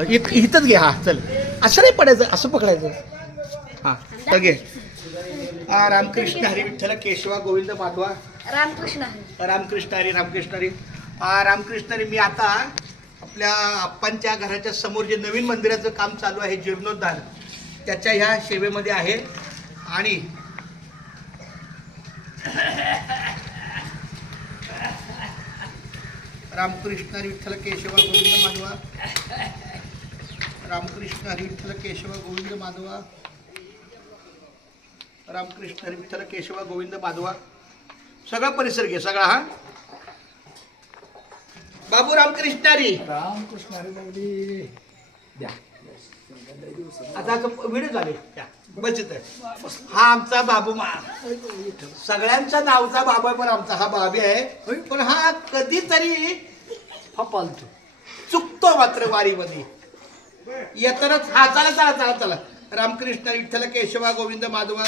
इथंच घे. हा चल, असं नाही पडायचं, असं पकडायचं. हा तर घे. रामकृष्ण हरी विठ्ठल केशवा गोविंद माधवा. रामकृष्ण रामकृष्ण हरी, रामकृष्ण हरी. रामकृष्ण हरी. मी आता आपल्या आप्पांच्या घराच्या समोर जे नवीन मंदिराचं काम चालू आहे, जीर्णोद्धार, त्याच्या ह्या सेवेमध्ये आहे. आणि रामकृष्ण हरी विठ्ठल केशवा गोविंद माधवा. रामकृष्ण हरी विठ्ठल केशवा गोविंद माधवा. रामकृष्ण हरी विठ्ठल केशवा गोविंद माधवा. सगळा परिसर घे, सगळा. हा बाबू रामकृष्ण हरी. रामकृष्ण हरी द्या. आता व्हिडिओ झाले बचित. हा आमचा बाबू सगळ्यांचा नावचा बाबू आहे, पण आमचा हा बाबी आहे. पण हा कधीतरी फालतू चुकतो मात्र वारीमध्ये येतानाच. हा चला चला चला चला. रामकृष्ण विठ्ठल केशवा गोविंद माधवा.